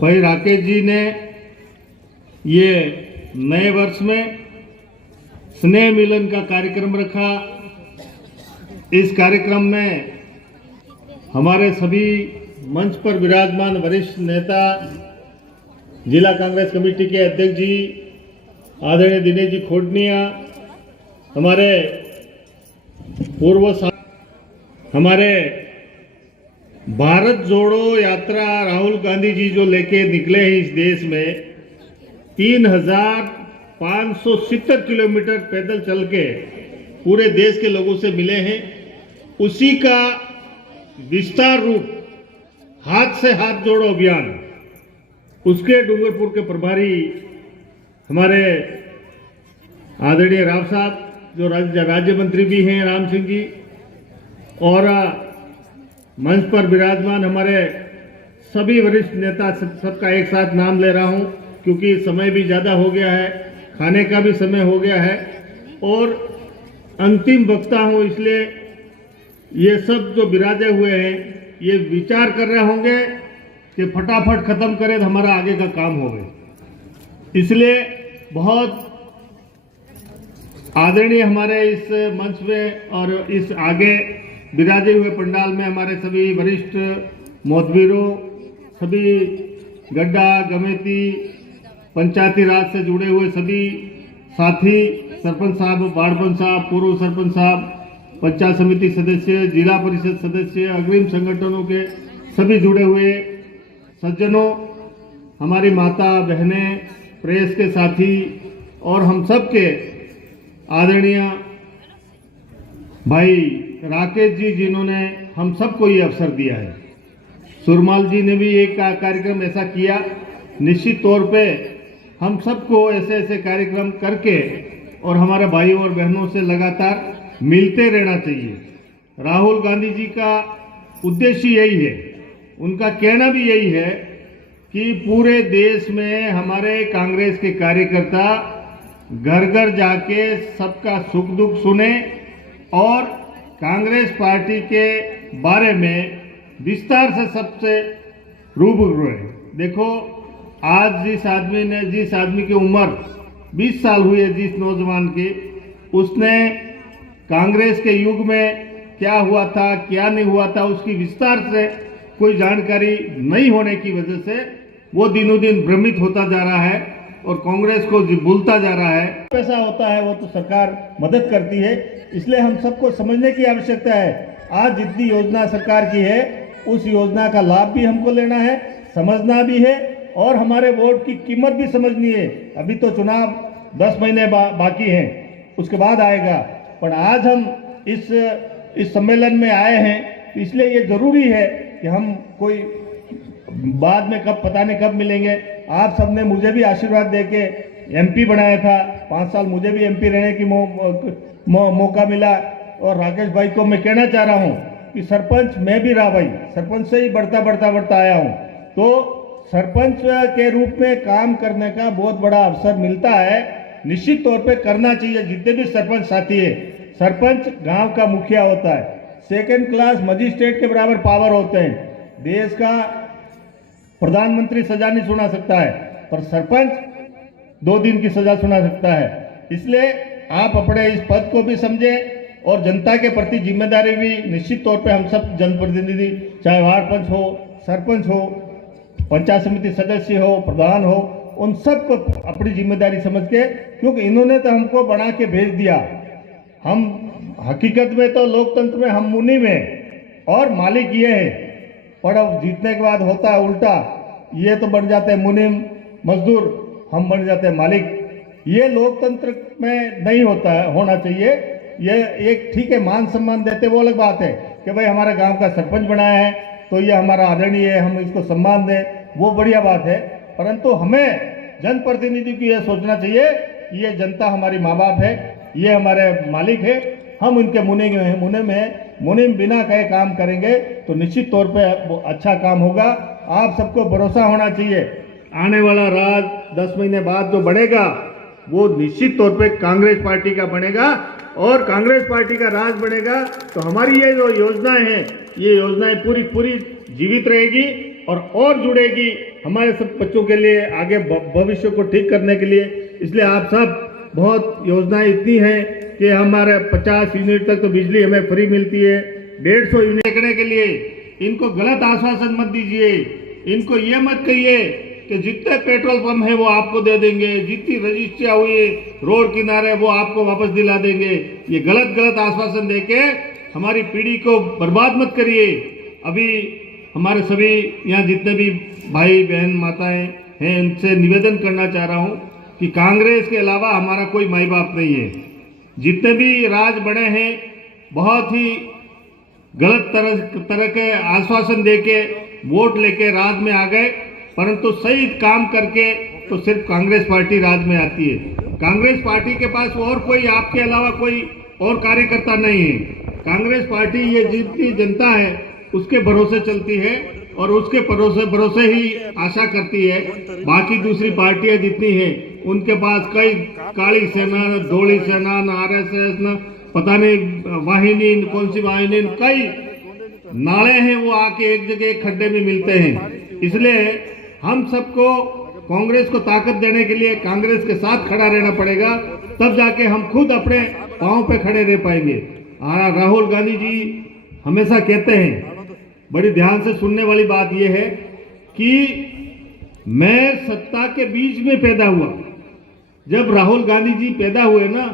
भाई राकेश जी ने ये नए वर्ष में स्नेह मिलन का कार्यक्रम रखा। इस कार्यक्रम में हमारे सभी मंच पर विराजमान वरिष्ठ नेता, जिला कांग्रेस कमेटी के अध्यक्ष जी आदरणीय दिनेश जी खोडनिया, हमारे पूर्व हमारे भारत जोड़ो यात्रा राहुल गांधी जी जो लेके निकले हैं इस देश में 3570 किलोमीटर पैदल चल के पूरे देश के लोगों से मिले हैं। उसी का विस्तार रूप हाथ से हाथ जोड़ो अभियान, उसके डूंगरपुर के प्रभारी हमारे आदरणीय राव साहब जो राज्य मंत्री भी हैं, राम सिंह जी, और मंच पर विराजमान हमारे सभी वरिष्ठ नेता, सबका एक साथ नाम ले रहा हूं क्योंकि समय भी ज़्यादा हो गया है, खाने का भी समय हो गया है और अंतिम वक्ता हूं, इसलिए ये सब जो विराजे हुए हैं ये विचार कर रहे होंगे कि फटाफट खत्म करें तो हमारा आगे का काम होगा। इसलिए बहुत आदरणीय हमारे इस मंच में और इस आगे विराजे हुए पंडाल में हमारे सभी वरिष्ठ मोहतबीरों, सभी गड्ढा गमेती पंचायती राज से जुड़े हुए सभी साथी, सरपंच साहब, वार्ड साहब, पूर्व सरपंच साहब, पंचायत समिति सदस्य, जिला परिषद सदस्य, अग्रिम संगठनों के सभी जुड़े हुए सज्जनों, हमारी माता बहनें, प्रेस के साथी और हम सब के आदरणीय भाई राकेश जी जिन्होंने हम सबको ये अवसर दिया है। सुरमाल जी ने भी एक कार्यक्रम ऐसा किया। निश्चित तौर पे हम सबको ऐसे ऐसे कार्यक्रम करके और हमारे भाइयों और बहनों से लगातार मिलते रहना चाहिए। राहुल गांधी जी का उद्देश्य यही है, उनका कहना भी यही है कि पूरे देश में हमारे कांग्रेस के कार्यकर्ता घर घर जाके सबका सुख दुख सुने और कांग्रेस पार्टी के बारे में विस्तार से सबसे रूबरू रहे। देखो, आज जिस आदमी की उम्र 20 साल हुई है, जिस नौजवान की, उसने कांग्रेस के युग में क्या हुआ था, क्या नहीं हुआ था, उसकी विस्तार से कोई जानकारी नहीं होने की वजह से वो दिनों दिन भ्रमित होता जा रहा है और कांग्रेस को भूलता जा रहा है। पैसा होता है वो तो सरकार मदद करती है, इसलिए हम सबको समझने की आवश्यकता है। आज जितनी योजना सरकार की है उस योजना का लाभ भी हमको लेना है, समझना भी है और हमारे वोट की कीमत भी समझनी है। अभी तो चुनाव 10 महीने बाकी हैं, उसके बाद आएगा, पर आज हम इस सम्मेलन में आए हैं, इसलिए ये जरूरी है कि हम कोई बाद में कब, पता नहीं कब मिलेंगे। आप सबने मुझे भी आशीर्वाद देके एमपी बनाया था, 5 साल मुझे भी एमपी रहने की मौका मिला और राकेश भाई को मैं कहना चाह रहा हूं कि सरपंच मैं भी रहा भाई, सरपंच से ही बढ़ता आया हूं, तो सरपंच के रूप में काम करने का बहुत बड़ा अवसर मिलता है। निश्चित तौर पे करना चाहिए। जितने भी सरपंच साथी है, सरपंच गांव का मुखिया होता है, सेकंड क्लास मजिस्ट्रेट के बराबर पावर होते हैं। देश का प्रधानमंत्री सजा नहीं सुना सकता है, पर सरपंच 2 दिन की सजा सुना सकता है। इसलिए आप अपने इस पद को भी समझें और जनता के प्रति जिम्मेदारी भी निश्चित तौर पे हम सब जनप्रतिनिधि, चाहे वार्ड पंच हो, सरपंच हो, पंचायत समिति सदस्य हो, प्रधान हो, उन सबको अपनी जिम्मेदारी समझ के, क्योंकि इन्होंने तो हमको बना के भेज दिया। हम हकीकत में तो लोकतंत्र में हम मुनीम हैं और मालिक ये है, पर अब जीतने के बाद होता है उल्टा, ये तो बन जाते हैं मुनीम, मजदूर, हम बन जाते हैं मालिक। ये लोकतंत्र में नहीं होता है, होना चाहिए। ये एक ठीक है, मान सम्मान देते वो अलग बात है कि भाई हमारा गांव का सरपंच बनाया है तो ये हमारा आदरणीय है, हम इसको सम्मान दें, वो बढ़िया बात है। परंतु हमें जनप्रतिनिधि को यह सोचना चाहिए कि ये जनता हमारी माँ बाप है, ये हमारे मालिक है, हम उनके मुनीम बिना कहे काम करेंगे तो निश्चित तौर पे अच्छा काम होगा। आप सबको भरोसा होना चाहिए, आने वाला राज 10 महीने बाद जो बनेगा वो निश्चित तौर पे कांग्रेस पार्टी का बनेगा और कांग्रेस पार्टी का राज बनेगा तो हमारी ये जो योजनाएं हैं, ये योजनाएं पूरी जीवित रहेगी और जुड़ेगी हमारे सब बच्चों के लिए आगे भविष्य को ठीक करने के लिए। इसलिए आप सब बहुत योजनाएं इतनी हैं कि हमारे 50 यूनिट तक तो बिजली हमें फ्री मिलती है, 150 यूनिट देखने के लिए। इनको गलत आश्वासन मत दीजिए, इनको ये मत कहिए कि जितने पेट्रोल पंप है वो आपको दे देंगे, जितनी रजिस्ट्रियां हुई रोड किनारे वो आपको वापस दिला देंगे। ये गलत आश्वासन देके हमारी पीढ़ी को बर्बाद मत करिए। अभी हमारे सभी यहाँ जितने भी भाई बहन माताएं हैं उनसे निवेदन करना चाह रहा हूँ कि कांग्रेस के अलावा हमारा कोई माई बाप नहीं है। जितने भी राज बड़े हैं बहुत ही गलत तरह के आश्वासन देके वोट लेके राज में आ गए, परंतु सही काम करके तो सिर्फ कांग्रेस पार्टी राज में आती है। कांग्रेस पार्टी के पास और कोई आपके अलावा कोई और कार्यकर्ता नहीं है। कांग्रेस पार्टी ये जितनी जनता है उसके भरोसे चलती है और उसके भरोसे ही आशा करती है। बाकी दूसरी पार्टियां जितनी हैं उनके पास कई काली सेना, धोली सेना, आरएसएस, न पता नहीं वाहिनी, कौन सी वाहिनी, कई नाले हैं वो आके एक जगह एक खड्डे में मिलते हैं। इसलिए हम सबको कांग्रेस को ताकत देने के लिए कांग्रेस के साथ खड़ा रहना पड़ेगा, तब जाके हम खुद अपने पांव पे खड़े रह पाएंगे। राहुल गांधी जी हमेशा कहते हैं, बड़ी ध्यान से सुनने वाली बात यह है कि मैं सत्ता के बीच में पैदा हुआ। जब राहुल गांधी जी पैदा हुए ना,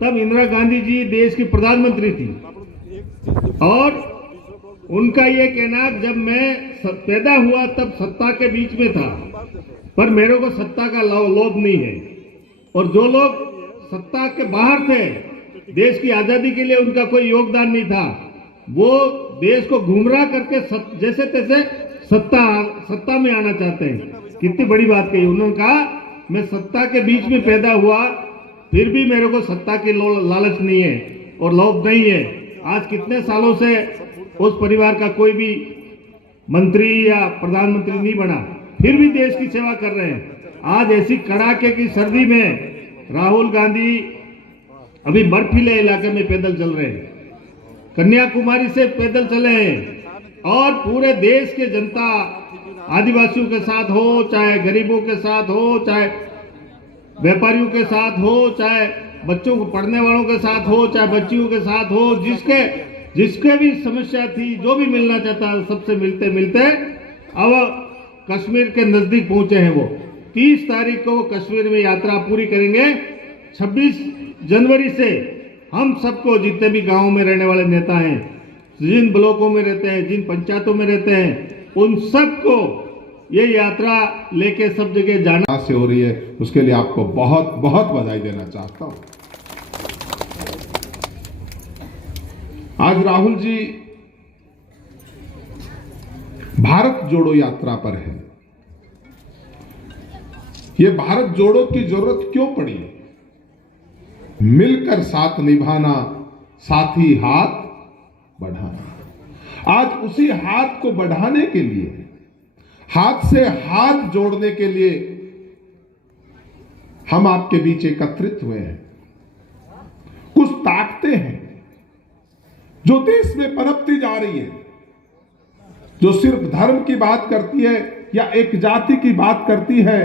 तब इंदिरा गांधी जी देश की प्रधानमंत्री थी और उनका ये कहना जब मैं पैदा हुआ तब सत्ता के बीच में था, पर मेरे को सत्ता का लोभ नहीं है। और जो लोग सत्ता के बाहर थे, देश की आजादी के लिए उनका कोई योगदान नहीं था, वो देश को गुमराह करके जैसे तैसे सत्ता में आना चाहते हैं। कितनी बड़ी बात कही उन्होंने। कहा मैं सत्ता के बीच में पैदा हुआ, फिर भी मेरे को सत्ता की लालच नहीं है और लोभ नहीं है। आज कितने सालों से उस परिवार का कोई भी मंत्री या प्रधानमंत्री नहीं बना, फिर भी देश की सेवा कर रहे हैं। आज ऐसी कड़ाके की सर्दी में राहुल गांधी अभी बर्फीले इलाके में पैदल चल रहे हैं, कन्याकुमारी से पैदल चले हैं और पूरे देश के जनता, आदिवासियों के साथ हो, चाहे गरीबों के साथ हो, चाहे व्यापारियों के साथ हो, चाहे बच्चों को पढ़ने वालों के साथ हो, चाहे बच्चियों के साथ हो, जिसके भी समस्या थी, जो भी मिलना चाहता है, सबसे मिलते मिलते अब कश्मीर के नजदीक पहुंचे हैं। वो 30 तारीख को वो कश्मीर में यात्रा पूरी करेंगे। 26 जनवरी से हम सबको, जितने भी गांवों में रहने वाले नेता हैं, जिन ब्लॉकों में रहते हैं, जिन पंचायतों में रहते हैं, उन सबको ये यात्रा लेके सब जगह जाना से हो रही है, उसके लिए आपको बहुत बहुत बधाई देना चाहता हूं। आज राहुल जी भारत जोड़ो यात्रा पर है। ये भारत जोड़ो की जरूरत क्यों पड़ी? मिलकर साथ निभाना, साथी हाथ बढ़ाना। आज उसी हाथ को बढ़ाने के लिए, हाथ से हाथ जोड़ने के लिए हम आपके बीच एकत्रित हुए हैं। कुछ ताकतें हैं जो देश में पनपती जा रही है, जो सिर्फ धर्म की बात करती है या एक जाति की बात करती है।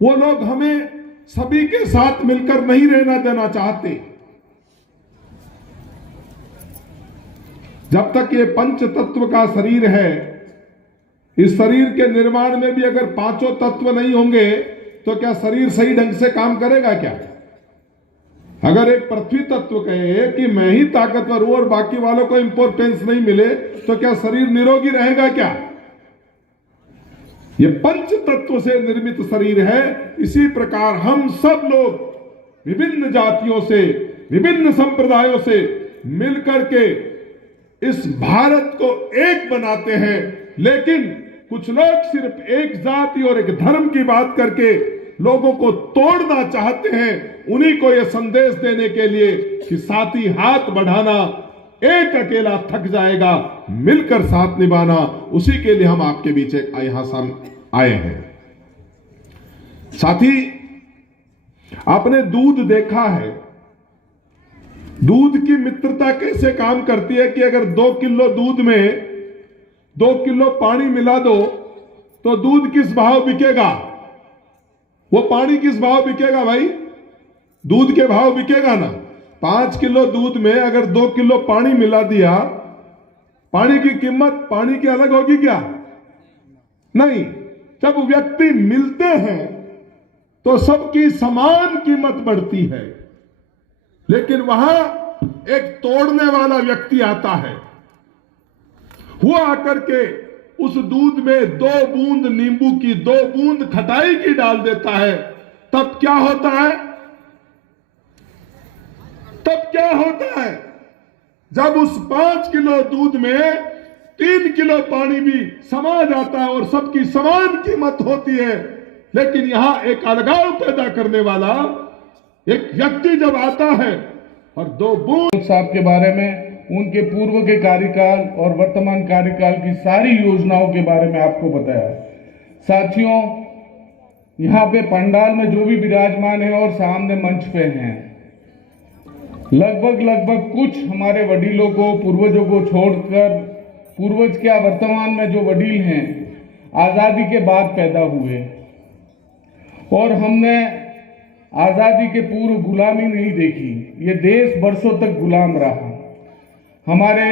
वो लोग हमें सभी के साथ मिलकर नहीं रहना देना चाहते। जब तक ये पंच तत्व का शरीर है, इस शरीर के निर्माण में भी अगर पांचों तत्व नहीं होंगे तो क्या शरीर सही ढंग से काम करेगा क्या? अगर एक पृथ्वी तत्व कहे कि मैं ही ताकतवर हूं और बाकी वालों को इंपॉर्टेंस नहीं मिले तो क्या शरीर निरोगी रहेगा क्या? ये पंच तत्व से निर्मित शरीर है। इसी प्रकार हम सब लोग विभिन्न जातियों से, विभिन्न संप्रदायों से मिलकर के इस भारत को एक बनाते हैं। लेकिन कुछ लोग सिर्फ एक जाति और एक धर्म की बात करके लोगों को तोड़ना चाहते हैं। उन्हीं को यह संदेश देने के लिए कि साथी हाथ बढ़ाना, एक अकेला थक जाएगा, मिलकर साथ निभाना, उसी के लिए हम आपके बीच यहां आए हैं। साथी, आपने दूध देखा है, दूध की मित्रता कैसे काम करती है कि अगर 2 किलो दूध में 2 किलो पानी मिला दो तो दूध किस भाव बिकेगा? वो पानी किस भाव बिकेगा भाई? दूध के भाव बिकेगा ना। 5 किलो दूध में अगर 2 किलो पानी मिला दिया, पानी की कीमत पानी की अलग होगी क्या? नहीं। जब व्यक्ति मिलते हैं तो सबकी समान कीमत बढ़ती है। लेकिन वहां एक तोड़ने वाला व्यक्ति आता है, वो आकर के उस दूध में 2 बूंद नींबू की, 2 बूंद खटाई की डाल देता है। तब क्या होता है? तब क्या होता है? जब उस 5 किलो दूध में 3 किलो पानी भी समा जाता है और सबकी समान कीमत होती है। लेकिन यहां एक अलगाव पैदा करने वाला एक व्यक्ति जब आता है और 2 बूंद साहब के बारे में, उनके पूर्व के कार्यकाल और वर्तमान कार्यकाल की सारी योजनाओं के बारे में आपको बताया। साथियों, यहाँ पे पंडाल में जो भी विराजमान है और सामने मंच पे हैं, लगभग कुछ हमारे वडीलों को, पूर्वजों को छोड़कर, पूर्वज क्या वर्तमान में जो वडील हैं आजादी के बाद पैदा हुए, और हमने आजादी के पूर्व गुलामी नहीं देखी। ये देश बरसों तक गुलाम रहा। हमारे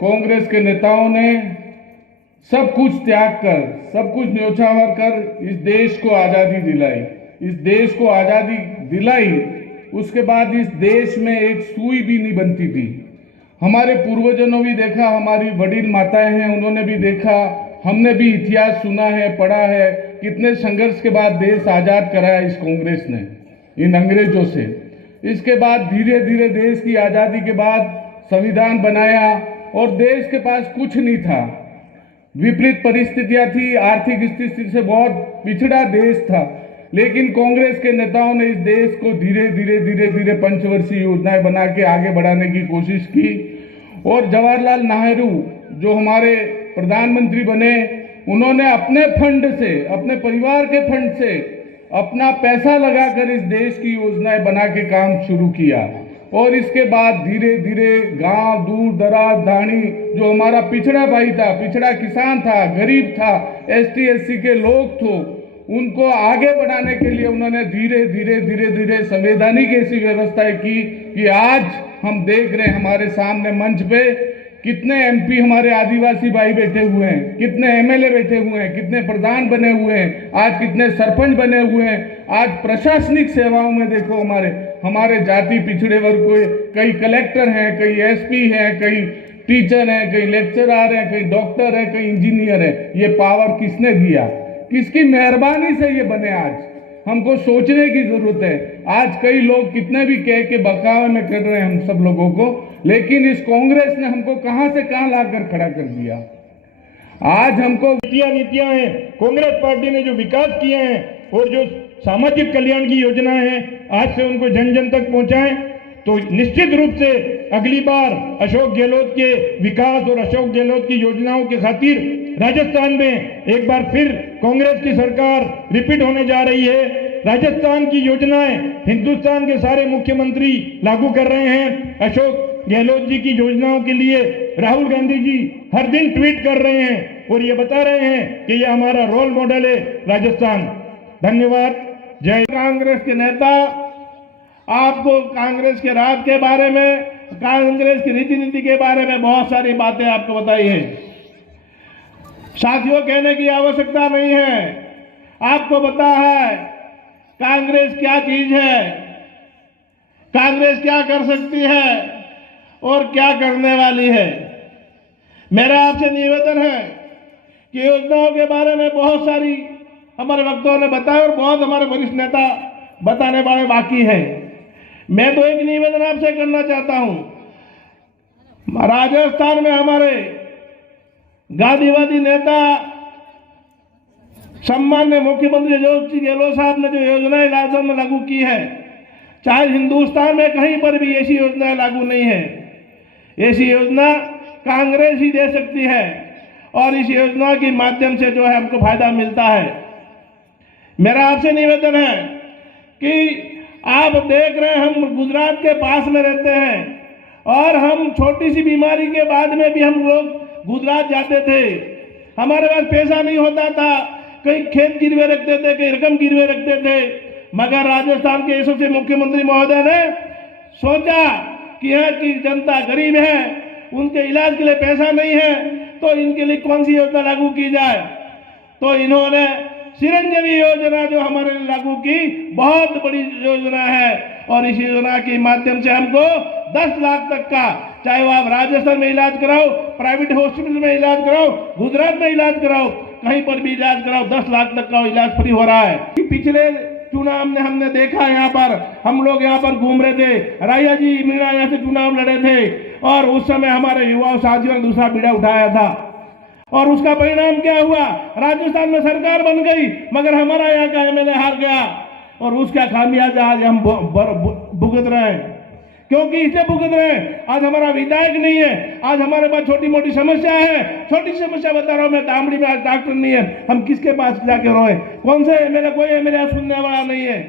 कांग्रेस के नेताओं ने सब कुछ त्याग कर, सब कुछ न्योछावर कर इस देश को आजादी दिलाई। इस देश को आजादी दिलाई, उसके बाद इस देश में एक सुई भी नहीं बनती थी। हमारे पूर्वजों ने भी देखा, हमारी वडील माताएं हैं, उन्होंने भी देखा, हमने भी इतिहास सुना है, पढ़ा है, कितने संघर्ष के बाद देश आजाद कराया इस कांग्रेस ने इन अंग्रेजों से। इसके बाद धीरे धीरे देश की आजादी के बाद संविधान बनाया और देश के पास कुछ नहीं था, विपरीत परिस्थितियां थी, आर्थिक स्थिति से बहुत पिछड़ा देश था। लेकिन कांग्रेस के नेताओं ने इस देश को धीरे धीरे पंचवर्षीय योजनाएं बना के आगे बढ़ाने की कोशिश की। और जवाहरलाल नेहरू जो हमारे प्रधानमंत्री बने, उन्होंने अपने फंड से, अपने परिवार के फंड से अपना पैसा लगाकर इस देश की योजनाएं बना के काम शुरू किया। और इसके बाद धीरे धीरे गांव, दूर दराज, धाणी, जो हमारा पिछड़ा भाई था, पिछड़ा किसान था, गरीब था, ST SC के लोग थे, उनको आगे बढ़ाने के लिए उन्होंने धीरे धीरे संवैधानिक ऐसी व्यवस्थाएं की कि आज हम देख रहे हैं हमारे सामने मंच पे कितने MP हमारे आदिवासी भाई बैठे हुए हैं, कितने MLA बैठे हुए हैं, कितने प्रधान बने हुए हैं, आज कितने सरपंच बने हुए हैं। आज प्रशासनिक सेवाओं में देखो हमारे जाति पिछड़े वर्ग को कई कलेक्टर हैं, कई SP हैं, कई टीचर हैं, कई लेक्चरर हैं, कई डॉक्टर हैं, कई इंजीनियर हैं। ये पावर किसने दिया? किसकी मेहरबानी से ये बने? आज हमको सोचने की जरूरत है। आज कई लोग कितने भी कह के बहकावे में कर रहे हैं हम सब लोगों को, लेकिन इस कांग्रेस ने हमको कहां से कहां लाकर खड़ा कर दिया। आज हमको नीतियां हैं, कांग्रेस पार्टी ने जो विकास किए हैं और जो सामाजिक कल्याण की योजनाएं हैं, आज से उनको जन जन तक पहुंचाएं, तो निश्चित रूप से अगली बार अशोक गहलोत के विकास और अशोक गहलोत की योजनाओं के खातिर राजस्थान में एक बार फिर कांग्रेस की सरकार रिपीट होने जा रही है। राजस्थान की योजनाएं हिंदुस्तान के सारे मुख्यमंत्री लागू कर रहे हैं। अशोक गहलोत जी की योजनाओं के लिए राहुल गांधी जी हर दिन ट्वीट कर रहे हैं और ये बता रहे हैं कि ये हमारा रोल मॉडल है राजस्थान। धन्यवाद। जय। कांग्रेस के नेता आपको कांग्रेस के राज के बारे में, कांग्रेस की नीति के बारे में बहुत सारी बातें आपको बताई है। साथियों, कहने की आवश्यकता नहीं है, आपको पता है कांग्रेस क्या चीज है, कांग्रेस क्या कर सकती है और क्या करने वाली है। मेरा आपसे निवेदन है कि योजनाओं के बारे में बहुत सारी हमारे वक्ताओं ने बताया और बहुत हमारे वरिष्ठ नेता बताने वाले बाकी हैं। मैं तो एक निवेदन आपसे करना चाहता हूं। राजस्थान में हमारे गांधीवादी नेता सम्मान्य मुख्यमंत्री अशोक गहलोत साहब ने जो योजनाएं राजस्थान में लागू की है, चाहे हिंदुस्तान में कहीं पर भी ऐसी योजनाएं लागू नहीं है। ऐसी योजना कांग्रेस ही दे सकती है और इस योजना के माध्यम से जो है हमको फायदा मिलता है। मेरा आपसे निवेदन है कि आप देख रहे हैं हम गुजरात के पास में रहते हैं और हम छोटी सी बीमारी के बाद में भी हम लोग गुजरात जाते थे। हमारे पास पैसा नहीं होता था, कहीं खेत गिरवे रखते थे, कहीं रकम गिरवे रखते थे। मगर राजस्थान के यशस्वी मुख्यमंत्री महोदय ने सोचा कि यहाँ की जनता गरीब है, उनके इलाज के लिए पैसा नहीं है, तो इनके लिए कौन सी योजना लागू की जाए। तो इन्होंने चिरंजीवी योजना जो हमारे लिए लागू की, बहुत बड़ी योजना है। और इस योजना के माध्यम से हमको 10 लाख तक का, चाहे वो आप राजस्थान में इलाज कराओ, प्राइवेट हॉस्पिटल में इलाज कराओ, गुजरात में इलाज कराओ, कहीं पर भी इलाज कराओ, 10 लाख तक का इलाज फ्री हो रहा है। पिछले चुनाव में हमने देखा, यहाँ पर हम लोग यहाँ पर घूम रहे थे, राया जी मीणा यहाँ से चुनाव लड़े थे और उस समय हमारे युवाओं साथियों ने दूसरा बीड़ा उठाया था। और उसका परिणाम क्या हुआ, राजस्थान में सरकार बन गई मगर हमारा यहाँ का एमएलए हार गया और उसका खामियाजा आज हम भुगत रहे हैं। क्योंकि इसलिए भुगत रहे हैं, आज हमारा विधायक नहीं है, आज हमारे पास छोटी मोटी समस्या है। छोटी समस्या बता रहा हूं मैं, दामड़ी में आज डॉक्टर नहीं है, हम किसके पास जाके रोए, कौन से एमएलए, कोई एमएलए सुनने वाला नहीं है।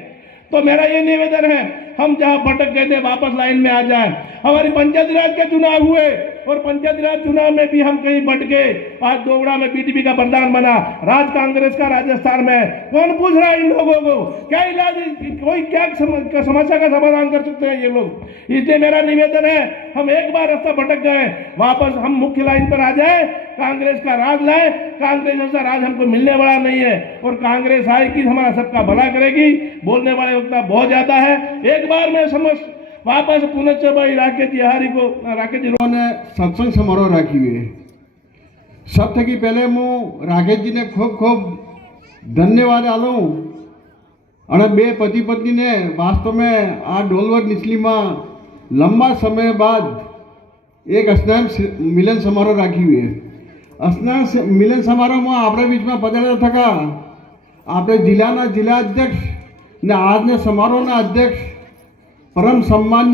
तो मेरा ये निवेदन है, हम जहां भटक गए थे वापस लाइन में आ जाए। हमारी पंचायती राज के चुनाव हुए और पंचायती राज चुनाव में भी हम कहीं भटके। आज दोगड़ा में बीटीपी का प्रधान बना, राज कांग्रेस का राजस्थान में। कौन पूछ रहा है इन लोगों को क्या इलाज, कोई क्या समस्या का समाधान कर सकते हैं ये लोग। इसलिए मेरा निवेदन है, हम एक बार रास्ता भटक गए, वापस हम मुख्य लाइन पर आ जाए, कांग्रेस का राज लाए। कांग्रेस जैसा राज हमको मिलने वाला नहीं है और कांग्रेस आएगी हमारा सबका भला करेगी। बोलने वाले वक्त बहुत ज्यादा है, एक बार मैं समझ वापस पुनः भाई राकेश जी ने सत्संग समारोह राखी है। सब थकी पहले मु राकेश जी ने खूब खूब धन्यवाद आलू અને બે પતિ પત્ની ने वास्तव में आ डोलवट निचली में लंबा समय बाद एक स्नेह मिलन समारोह राखी हुई है। स्नेह मिलन समारोह में આપણે बीच में पधारेલા થકા આપણે જિલ્લા અધ્યક્ષ ને આજના સમારોહના અધ્યક્ષ પરમ સન્માનીય